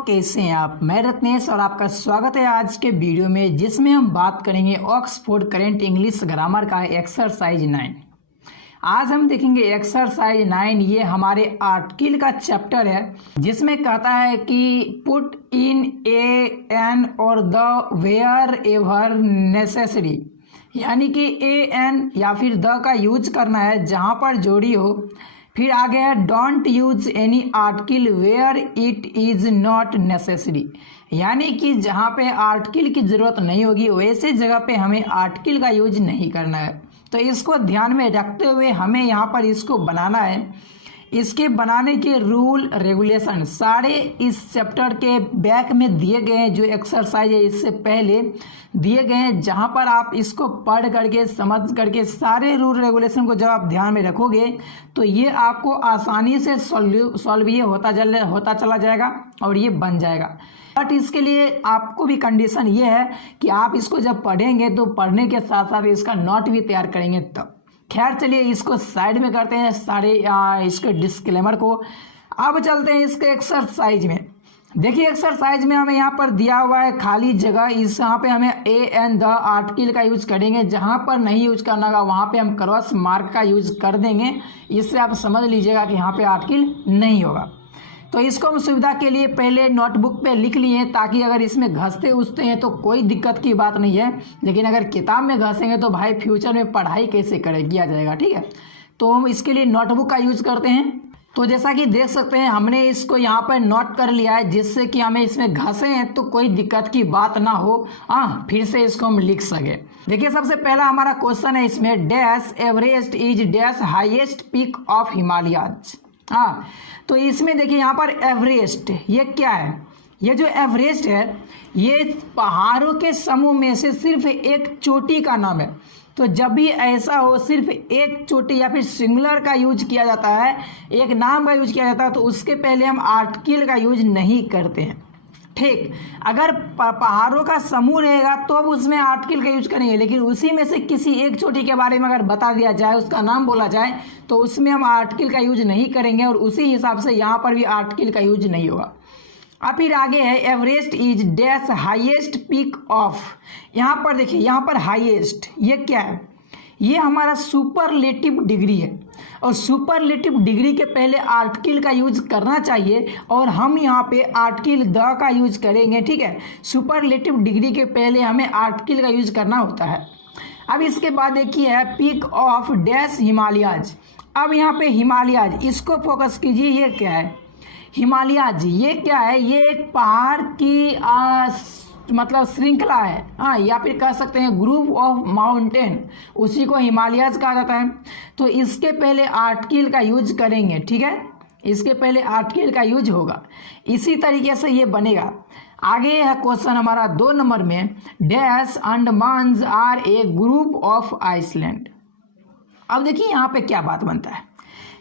कैसे हैं आप। मैं रत्नेश और आपका स्वागत है आज के वीडियो में, जिसमें हम बात करेंगे ऑक्सफोर्ड करेंट इंग्लिश ग्रामर का एक्सरसाइज 9। आज हम देखेंगे एक्सरसाइज 9। ये हमारे आर्टिकल का चैप्टर है, जिसमें कहता है कि पुट इन ए एन और द वेयर एवर नेसेसरी, यानी कि ए एन या फिर द का यूज करना है जहाँ पर जोड़ी हो। फिर आगे है don't use any article where it is not necessary, यानी कि जहाँ पे आर्टिकल की ज़रूरत नहीं होगी वैसे जगह पे हमें आर्टिकल का यूज नहीं करना है। तो इसको ध्यान में रखते हुए हमें यहाँ पर इसको बनाना है। इसके बनाने के रूल रेगुलेशन सारे इस चैप्टर के बैक में दिए गए हैं। जो एक्सरसाइज है इससे पहले दिए गए हैं, जहाँ पर आप इसको पढ़ करके समझ करके सारे रूल रेगुलेशन को जब आप ध्यान में रखोगे तो ये आपको आसानी से सॉल्व ये होता चला जाएगा और ये बन जाएगा। बट इसके लिए आपको भी कंडीशन ये है कि आप इसको जब पढ़ेंगे तो पढ़ने के साथ साथ इसका नोट भी तैयार करेंगे तब। खैर चलिए इसको साइड में करते हैं सारे इसके डिस्क्लेमर को। अब चलते हैं इसके एक्सरसाइज में। देखिए एक्सरसाइज में हमें यहाँ पर दिया हुआ है खाली जगह, इस यहाँ पे हमें ए एन द आर्टिकल का यूज करेंगे। जहाँ पर नहीं यूज करना होगा वहाँ पे हम क्रॉस मार्क का यूज कर देंगे। इससे आप समझ लीजिएगा कि यहाँ पे आर्टिकल नहीं होगा। तो इसको हम सुविधा के लिए पहले नोटबुक पे लिख लिए हैं, ताकि अगर इसमें घसते उठते हैं तो कोई दिक्कत की बात नहीं है। लेकिन अगर किताब में घसेंगे तो भाई फ्यूचर में पढ़ाई कैसे किया जाएगा, ठीक है। तो हम इसके लिए नोटबुक का यूज करते हैं। तो जैसा कि देख सकते हैं हमने इसको यहाँ पर नोट कर लिया है, जिससे कि हमें इसमें घसे हैं तो कोई दिक्कत की बात ना हो। फिर से इसको हम लिख सके। देखिए सबसे पहला हमारा क्वेश्चन है इसमें, dash Everest is dash highest peak of Himalayas. तो इसमें देखिए यहाँ पर एवरेस्ट ये क्या है। ये जो एवरेस्ट है ये पहाड़ों के समूह में से सिर्फ एक चोटी का नाम है। तो जब भी ऐसा हो सिर्फ एक चोटी या फिर सिंगुलर का यूज किया जाता है, एक नाम का यूज किया जाता है, तो उसके पहले हम आर्टिकल का यूज नहीं करते हैं, ठीक। अगर पहाड़ों का समूह रहेगा तो अब उसमें आर्टिकल का यूज करेंगे। लेकिन उसी में से किसी एक चोटी के बारे में अगर बता दिया जाए, उसका नाम बोला जाए, तो उसमें हम आर्टिकल का यूज नहीं करेंगे और उसी हिसाब से यहाँ पर भी आर्टिकल का यूज नहीं होगा। अब फिर आगे है Everest is dash highest peak of. यहाँ पर देखिए यहाँ पर हाईएस्ट ये क्या है, ये हमारा सुपरलेटिव डिग्री है और सुपरलेटिव डिग्री के पहले आर्टिकल का यूज करना चाहिए और हम यहाँ पे आर्टिकल द का यूज करेंगे, ठीक है। सुपरलेटिव डिग्री के पहले हमें आर्टिकल का यूज करना होता है। अब इसके बाद देखिए है पीक ऑफ डैश हिमालयाज। अब यहाँ पे हिमालयाज इसको फोकस कीजिए, ये क्या है हिमालयाज, ये क्या है, ये एक पहाड़ की मतलब श्रृंखला है, या फिर कह सकते हैं ग्रुप ऑफ माउंटेन, उसी को हिमालयाज कहा जाता है। तो इसके पहले आर्टिकल का यूज करेंगे, ठीक है, इसके पहले आर्टिकल का यूज होगा। इसी तरीके से ये बनेगा। आगे है क्वेश्चन हमारा 2 नंबर में, dash Andamans are a group of island. अब देखिए यहाँ पे क्या बात बनता है।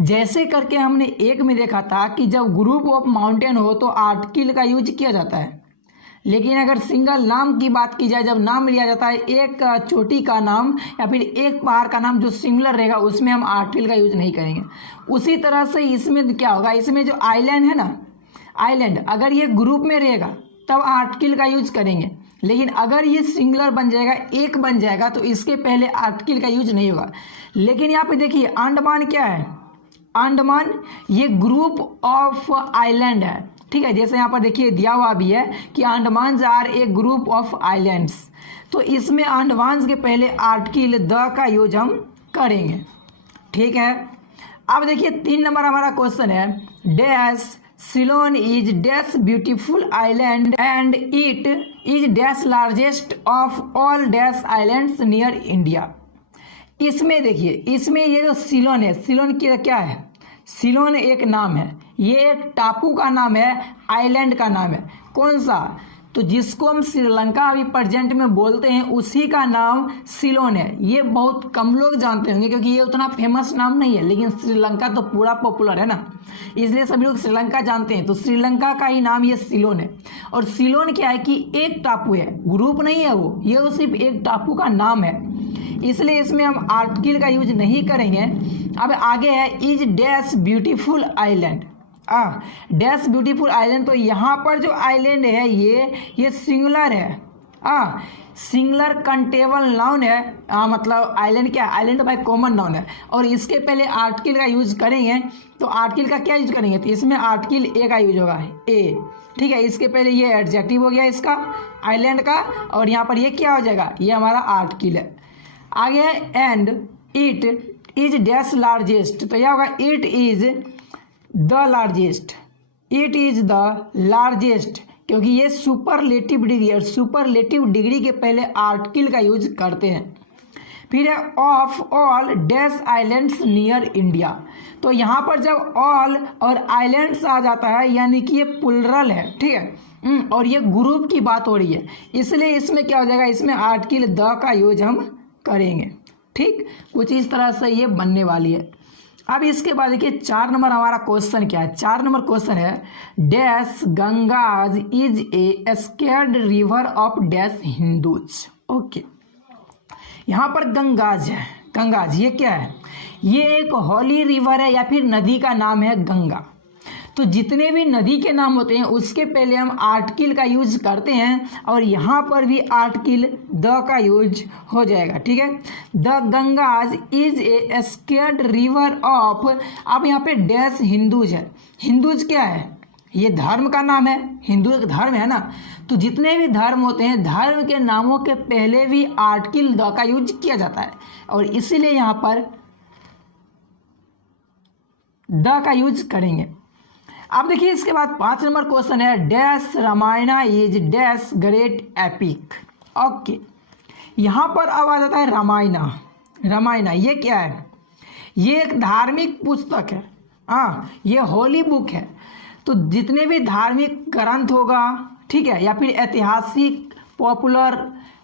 जैसे करके हमने एक में देखा था कि जब ग्रुप ऑफ माउंटेन हो तो आर्टिकल का यूज किया जाता है। लेकिन अगर सिंगल नाम की बात की जाए, जब नाम लिया जाता है एक चोटी का नाम या फिर एक पहाड़ का नाम जो सिंगुलर रहेगा, उसमें हम आर्टिकल का यूज नहीं करेंगे। उसी तरह से इसमें क्या होगा, इसमें जो आइलैंड है ना, आइलैंड अगर ये ग्रुप में रहेगा तब आर्टिकल का यूज करेंगे। लेकिन अगर ये सिंगुलर बन जाएगा, एक बन जाएगा, तो इसके पहले आर्टिकल का यूज नहीं होगा। लेकिन यहाँ पे देखिए अंडमान क्या है, अंडमान ये ग्रुप ऑफ आइलैंड है, ठीक है। जैसे यहाँ पर देखिए दिया हुआ भी है कि Andamans are a group of islands, तो इसमें अंडमान्स के पहले आर्टिकल द का यूज हम करेंगे, ठीक है। अब देखिए 3 नंबर हमारा क्वेश्चन है, dash Ceylon is dash beautiful island and it is dash largest of all dash islands near India. इसमें देखिए इसमें ये जो सिलोन है, सिलोन की क्या है, सिलोन एक नाम है, ये एक टापू का नाम है, आइलैंड का नाम है। कौन सा, तो जिसको हम श्रीलंका अभी प्रेजेंट में बोलते हैं उसी का नाम सिलोन है। ये बहुत कम लोग जानते होंगे क्योंकि ये उतना फेमस नाम नहीं है, लेकिन श्रीलंका तो पूरा पॉपुलर है ना, इसलिए सभी लोग श्रीलंका जानते हैं। तो श्रीलंका का ही नाम ये सिलोन है। और सिलोन क्या है कि एक टापू है, ग्रुप नहीं है वो, ये सिर्फ एक टापू का नाम है, इसलिए इसमें हम आर्टिकल का यूज नहीं करेंगे। अब आगे है is dash beautiful island. Dash beautiful island, तो यहाँ पर जो आइलैंड है ये सिंगुलर है, सिंगुलर कंटेबल नाउन है। मतलब आइलैंड क्या, आइलैंड भाई कॉमन नाउन है। और इसके पहले आर्टिकल का यूज करेंगे, तो आर्टिकल का क्या यूज करेंगे, तो इसमें आर्टिकल ए का यूज होगा, ए, ठीक है। इसके पहले ये एडजेक्टिव हो गया इसका आइलैंड का, और यहाँ पर ये क्या हो जाएगा, ये हमारा आर्टिकल है। आगे है and it is dash largest, तो यह होगा it is the largest, it is the largest, क्योंकि ये सुपरलेटिव डिग्री, और सुपरलेटिव डिग्री के पहले आर्टिकल का यूज करते हैं। फिर है of all dash islands near India, तो यहाँ पर जब ऑल और आइलैंड्स आ जाता है यानी कि ये प्लुरल है, ठीक है, और ये ग्रुप की बात हो रही है, इसलिए इसमें क्या हो जाएगा, इसमें आर्टिकल द का यूज हम करेंगे, ठीक। कुछ इस तरह से ये बनने वाली है। अब इसके बाद देखिए 4 नंबर हमारा क्वेश्चन क्या है। 4 नंबर क्वेश्चन है dash Ganges is a sacred river of dash Hindus. Okay, यहाँ पर गंगाज है, गंगाज ये क्या है, ये एक हॉली रिवर है या फिर नदी का नाम है गंगा। तो जितने भी नदी के नाम होते हैं उसके पहले हम आर्टिकल का यूज करते हैं, और यहाँ पर भी आर्टिकल द का यूज हो जाएगा, ठीक है। The Ganges is a sacred river of, अब यहाँ पे डैश हिंदूज है, हिंदूज क्या है, ये धर्म का नाम है, हिंदू एक धर्म है ना। तो जितने भी धर्म होते हैं, धर्म के नामों के पहले भी आर्टिकल द का यूज किया जाता है, और इसीलिए यहाँ पर द का यूज करेंगे। अब देखिए इसके बाद 5 नंबर क्वेश्चन है dash Ramayana is dash great epic. Okay, यहाँ पर अब आ जाता है रामायणा। रामायणा ये क्या है, ये एक धार्मिक पुस्तक है, ये होली बुक है। तो जितने भी धार्मिक ग्रंथ होगा, ठीक है, या फिर ऐतिहासिक पॉपुलर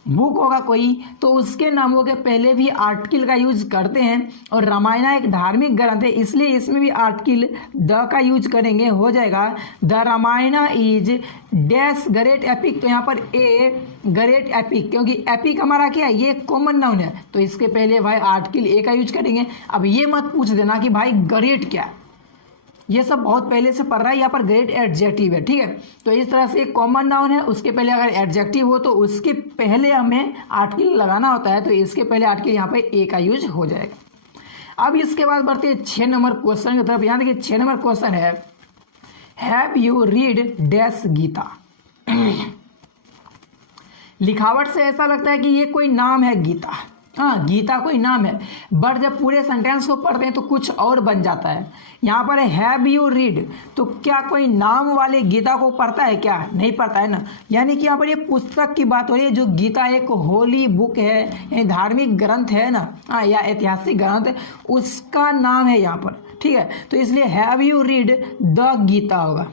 बुक होगा कोई, तो उसके नामों के पहले भी आर्टिकल का यूज करते हैं, और रामायणा एक धार्मिक ग्रंथ है इसलिए इसमें भी आर्टिकल द का यूज करेंगे, हो जाएगा the Ramayana is dash great epic. तो यहाँ पर ए ग्रेट एपिक, क्योंकि एपिक हमारा क्या है, ये कॉमन नाउन है, तो इसके पहले भाई आर्टिकल ए का यूज करेंगे। अब ये मत पूछ देना कि भाई ग्रेट क्या है, ये सब बहुत पहले से पढ़ रहा है, यहाँ पर ग्रेट एडजेक्टिव है, ठीक है। तो इस तरह से कॉमन नाउन है, उसके पहले अगर एडजेक्टिव हो तो उसके पहले हमें आर्टिकल लगाना होता है, तो इसके पहले आर्टिकल यहाँ पे ए का यूज हो जाएगा। अब इसके बाद बढ़ते हैं 6 नंबर क्वेश्चन की तरफ। यहाँ देखिए 6 नंबर क्वेश्चन है have you read dash Gita. लिखावट से ऐसा लगता है कि ये कोई नाम है गीता, गीता कोई नाम है, बट जब पूरे सेंटेंस को पढ़ते हैं तो कुछ और बन जाता है। यहाँ पर है हैव यू रीड, तो क्या कोई नाम वाले गीता को पढ़ता है क्या, नहीं पढ़ता है ना। यानी कि यहाँ पर ये पुस्तक की बात हो रही है, जो गीता एक होली बुक है, धार्मिक ग्रंथ है ना, या ऐतिहासिक ग्रंथ है, उसका नाम है यहाँ पर, ठीक है। तो इसलिए have you read the Gita होगा,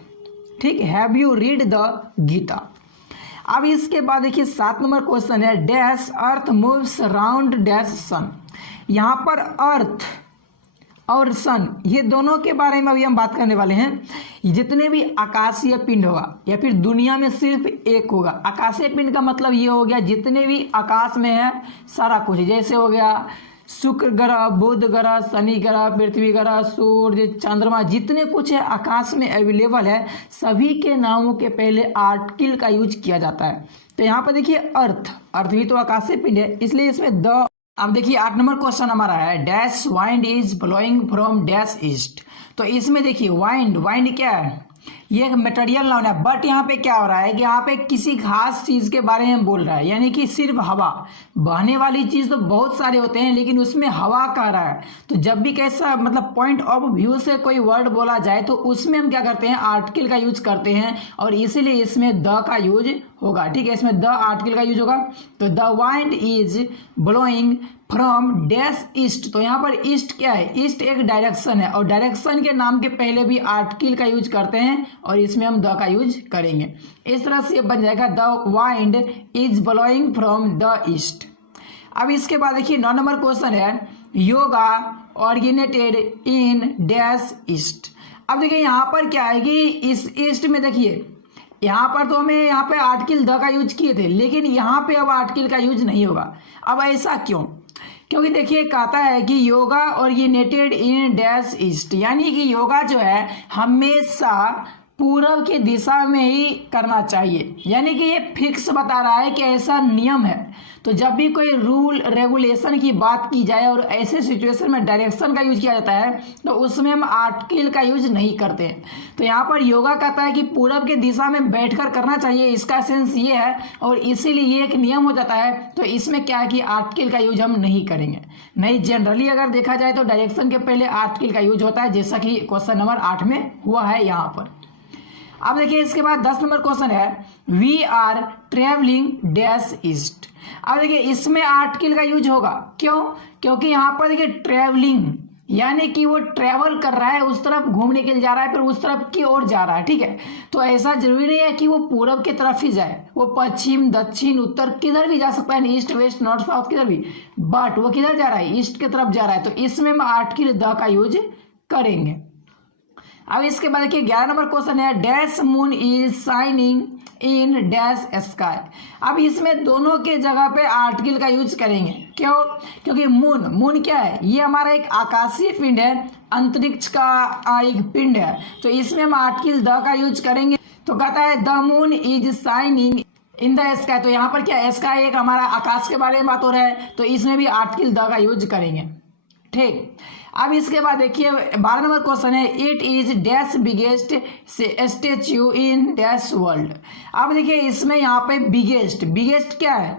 ठीक, have you read the Gita. अब इसके बाद देखिए 7 नंबर क्वेश्चन है dash earth moves round dash sun. यहाँ पर अर्थ और सन ये दोनों के बारे में अभी हम बात करने वाले हैं। जितने भी आकाशीय पिंड होगा या फिर दुनिया में सिर्फ एक होगा, आकाशीय पिंड का मतलब ये हो गया जितने भी आकाश में है सारा कुछ, जैसे हो गया शुक्र ग्रह, बुध ग्रह, शनि ग्रह, पृथ्वी ग्रह, सूर्य, चंद्रमा, जितने कुछ है आकाश में अवेलेबल है, सभी के नामों के पहले आर्टिकल का यूज किया जाता है। तो यहाँ पर देखिए अर्थ, अर्थ भी तो आकाशीय पिंड है, इसलिए इसमें द। अब देखिए 8 नंबर क्वेश्चन हमारा है dash wind is blowing from dash east. तो इसमें देखिए वाइंड, वाइंड क्या है, ये एक मटेरियल नाउन है, बट यहाँ पे क्या हो रहा है कि यहाँ पे किसी खास चीज के बारे में बोल रहा है, यानी कि सिर्फ हवा, बहने वाली चीज तो बहुत सारे होते हैं लेकिन उसमें हवा कह रहा है। तो जब भी कैसा मतलब पॉइंट ऑफ व्यू से कोई वर्ड बोला जाए तो उसमें हम क्या करते हैं, आर्टिकल का यूज करते हैं, और इसीलिए इसमें द का यूज होगा, ठीक है, इसमें द आर्टिकल का यूज होगा। तो the wind is blowing from dash east, तो यहाँ पर ईस्ट क्या है, ईस्ट एक डायरेक्शन है, और डायरेक्शन के नाम के पहले भी आर्टिकल का यूज करते हैं, और इसमें हम द का यूज करेंगे। इस तरह से बन जाएगा the wind is blowing from the east. अब इसके बाद देखिए 9 नंबर क्वेश्चन है yoga originated in dash east. अब देखिए यहाँ पर क्या है कि इस ईस्ट में देखिए यहाँ पर तो हमें यहाँ पे आर्टिकल द का यूज किए थे, लेकिन यहाँ पे अब आर्टिकल का यूज नहीं होगा। अब ऐसा क्यों, क्योंकि देखिए कहता है कि yoga originated in dash east, यानी कि योगा जो है हमेशा पूरब की दिशा में ही करना चाहिए, यानी कि ये फिक्स बता रहा है कि ऐसा नियम है। तो जब भी कोई रूल रेगुलेशन की बात की जाए और ऐसे सिचुएशन में डायरेक्शन का यूज किया जाता है तो उसमें हम आर्टिकल का यूज नहीं करते हैं। तो यहाँ पर योगा कहता है कि पूरब की दिशा में बैठकर करना चाहिए, इसका सेंस ये है और इसीलिए ये एक नियम हो जाता है। तो इसमें क्या है कि आर्टिकल का यूज हम नहीं करेंगे। नहीं, जनरली अगर देखा जाए तो डायरेक्शन के पहले आर्टिकल का यूज होता है, जैसा कि क्वेश्चन नंबर 8 में हुआ है यहाँ पर। अब देखिए इसके बाद 10 नंबर क्वेश्चन है we are travelling dash east. अब देखिए इसमें आर्टिकल का यूज होगा, क्यों? क्योंकि यहाँ पर देखिए ट्रेवलिंग यानी कि वो ट्रेवल कर रहा है, उस तरफ घूमने के लिए जा रहा है, फिर उस तरफ की ओर जा रहा है, ठीक है। तो ऐसा जरूरी नहीं है कि वो पूरब की तरफ ही जाए, वो पश्चिम दक्षिण उत्तर किधर भी जा सकता है, ईस्ट वेस्ट नॉर्थ साउथ किधर भी, बट वो किधर जा रहा है, ईस्ट की तरफ जा रहा है। तो इसमें हम आर्टिकल द का यूज करेंगे। अब इसके बाद देखिए 11 नंबर क्वेश्चन है dash moon is shining in dash sky. अब इसमें दोनों के जगह पे आर्टिकल का यूज करेंगे, क्यों? क्योंकि मून क्या है, ये हमारा एक आकाशीय पिंड है, अंतरिक्ष का एक पिंड है। तो इसमें हम आर्टिकल द का यूज करेंगे। तो कहता है the moon is shining in the sky. तो यहाँ पर क्या, स्काई एक हमारा आकाश के बारे में बात हो रहा है, तो इसमें भी आर्टिकल द का यूज करेंगे, ठीक। अब इसके बाद देखिए 12 नंबर क्वेश्चन है it is dash biggest statue in dash world. अब देखिए इसमें यहाँ पे बिगेस्ट क्या है,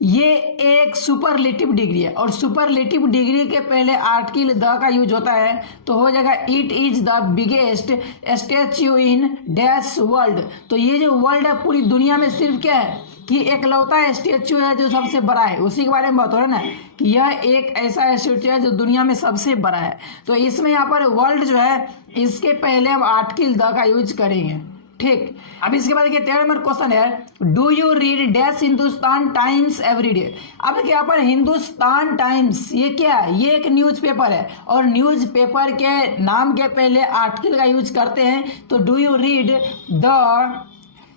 ये एक सुपरलेटिव डिग्री है और सुपरलेटिव डिग्री के पहले आर्टिकल द का यूज होता है। तो हो जाएगा it is the biggest statue in dash world. तो ये जो वर्ल्ड है पूरी दुनिया में सिर्फ क्या है कि एकलौता स्टेच्यू है जो सबसे बड़ा है, उसी के बारे में बात हो रहा है ना कि यह एक ऐसा स्टेच्यू है जो दुनिया में सबसे बड़ा है। तो इसमें यहाँ पर वर्ल्ड जो है इसके पहले हम आर्टिकल द का यूज करेंगे, ठीक। अब इसके बाद देखिए 13 नंबर क्वेश्चन है do you read dash Hindustan times every day. अब देखिए यहाँ पर हिंदुस्तान टाइम्स ये क्या है, ये एक न्यूज़पेपर है और न्यूज़पेपर के नाम के पहले आर्टिकल का यूज करते हैं। तो do you read the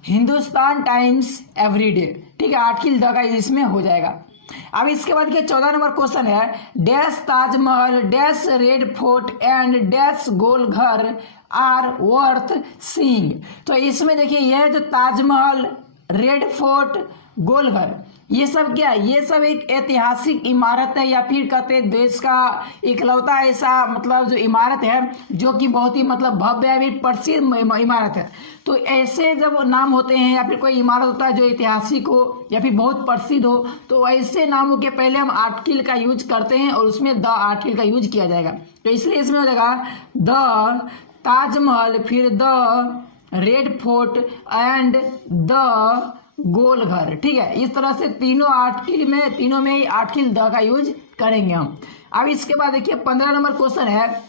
Hindustan times every day, ठीक है, आर्टिकल द का इसमें हो जाएगा। अब इसके बाद के 14 नंबर क्वेश्चन है dash Taj Mahal dash Red Fort and dash Gol Ghar are worth seeing. तो इसमें देखिए यह जो ताजमहल, रेड फोर्ट, गोल घर, ये सब क्या है, ये सब एक ऐतिहासिक इमारत है या फिर कहते हैं देश का इकलौता ऐसा मतलब जो इमारत है जो कि बहुत ही मतलब भव्य है, प्रसिद्ध इमारत है। तो ऐसे जब नाम होते हैं या फिर कोई इमारत होता है जो ऐतिहासिक हो या फिर बहुत प्रसिद्ध हो, तो ऐसे नामों के पहले हम आर्टिकल का यूज करते हैं और उसमें द आर्टिकल का यूज किया जाएगा। तो इसलिए इसमें हो जाएगा द ताजमहल, फिर the red Fort and the goal घर, ठीक है। इस तरह से तीनों में ही आर्टिकल द का यूज करेंगे हम। अब इसके बाद देखिए 15 नंबर क्वेश्चन है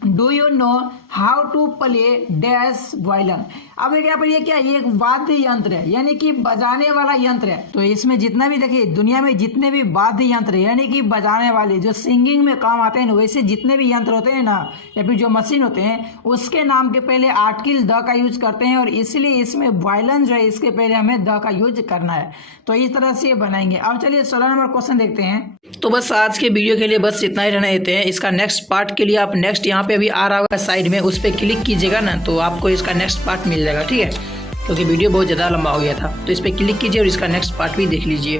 do you know how to play dash violin. अब देखिए यहाँ पर ये क्या है, ये एक वाद्य यंत्र है यानी कि बजाने वाला यंत्र है। तो इसमें जितना भी देखिए दुनिया में जितने भी वाद्य यंत्र है यानी कि बजाने वाले जो सिंगिंग में काम आते हैं ना, वैसे जितने भी यंत्र होते हैं ना या फिर जो मशीन होते हैं उसके नाम के पहले आर्टिकल द का यूज करते हैं और इसलिए इसमें वायलिन जो है इसके पहले हमें द का यूज करना है। तो इस तरह से बनाएंगे। अब चलिए 16 नंबर क्वेश्चन देखते हैं। तो बस आज के वीडियो के लिए बस इतना ही रहने देते हैं। इसका नेक्स्ट पार्ट के लिए आप नेक्स्ट यहाँ पे अभी आ रहा होगा साइड में, उस पर क्लिक कीजिएगा ना तो आपको इसका नेक्स्ट पार्ट मिल जाएगा, ठीक है, क्योंकि वीडियो बहुत ज़्यादा लंबा हो गया था। तो इस पर क्लिक कीजिए और इसका नेक्स्ट पार्ट भी देख लीजिए।